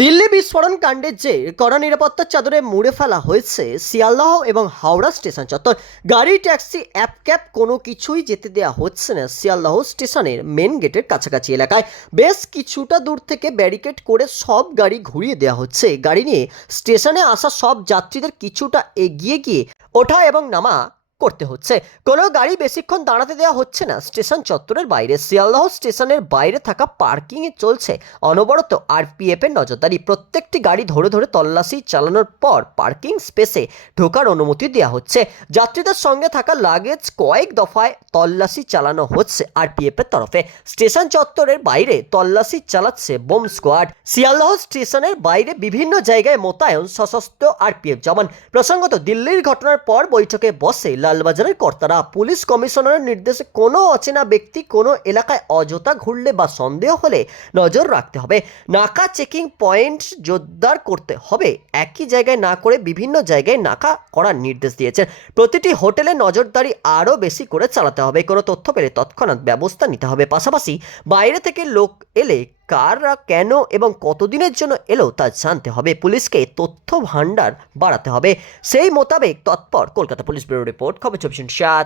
দিল্লি বিস্ফোরণ কাণ্ডের যে কড়া নিরাপত্তার চাদরে মুড়ে ফেলা হয়েছে, শিয়ালদহ এবং হাওড়া স্টেশন চত্বর। গাড়ি, ট্যাক্সি, অ্যাপ, ক্যাব কোনো কিছুই যেতে দেওয়া হচ্ছে না শিয়ালদহ স্টেশনের মেন গেটের কাছাকাছি এলাকায়। বেশ কিছুটা দূর থেকে ব্যারিকেড করে সব গাড়ি ঘুরিয়ে দেওয়া হচ্ছে। গাড়ি নিয়ে স্টেশনে আসা সব যাত্রীদের কিছুটা এগিয়ে গিয়ে ওঠা এবং নামা করতে হচ্ছে। কোনো গাড়ি বেশিক্ষণ দাঁড়াতে দেওয়া হচ্ছে না। স্টেশন চত্বরের বাইরে, শিয়ালদহ স্টেশনের বাইরে থাকা পার্কিংয়ে চলছে অনবরত আরপিএফ এর নজরদারি। প্রত্যেকটি গাড়ি ধরে ধরে তল্লাশি চালানোর পর পার্কিং স্পেসে ঢোকার অনুমতি দেওয়া হচ্ছে। যাত্রীদের সঙ্গে থাকা লাগেজ কয়েক দফায় তল্লাশি চালানো হচ্ছে আরপিএফ এর তরফে। স্টেশন চত্বরের বাইরে তল্লাশি চালাচ্ছে বোম স্কোয়াড। শিয়ালদহ স্টেশনের বাইরে বিভিন্ন জায়গায় মোতায়েন সশস্ত্র আরপিএফ জওয়ান। প্রসঙ্গত, দিল্লির ঘটনার পর বৈঠকে বসে লালবাজারের কর্তারা, পুলিশ কমিশনারের নির্দেশে কোনো অচেনা ব্যক্তি কোনো এলাকায় অযথা ঘুরলে বা সন্দেহ হলে নজর রাখতে হবে। নাকা চেকিং পয়েন্ট জোরদার করতে হবে। একই জায়গায় না করে বিভিন্ন জায়গায় নাকা করার নির্দেশ দিয়েছেন। প্রতিটি হোটেলে নজরদারি আরও বেশি করে চালাতে হবে। কোনো তথ্য পেলে তৎক্ষণাৎ ব্যবস্থা নিতে হবে। পাশাপাশি বাইরে থেকে লোক এলে কাররা কেন এবং কতদিনের জন্য এলো তা জানতে হবে। পুলিশকে তথ্য ভাণ্ডার বাড়াতে হবে। সেই মোতাবেক তৎপর কলকাতা পুলিশ ব্যুরো রিপোর্ট, খবর চব্বিশ সাত।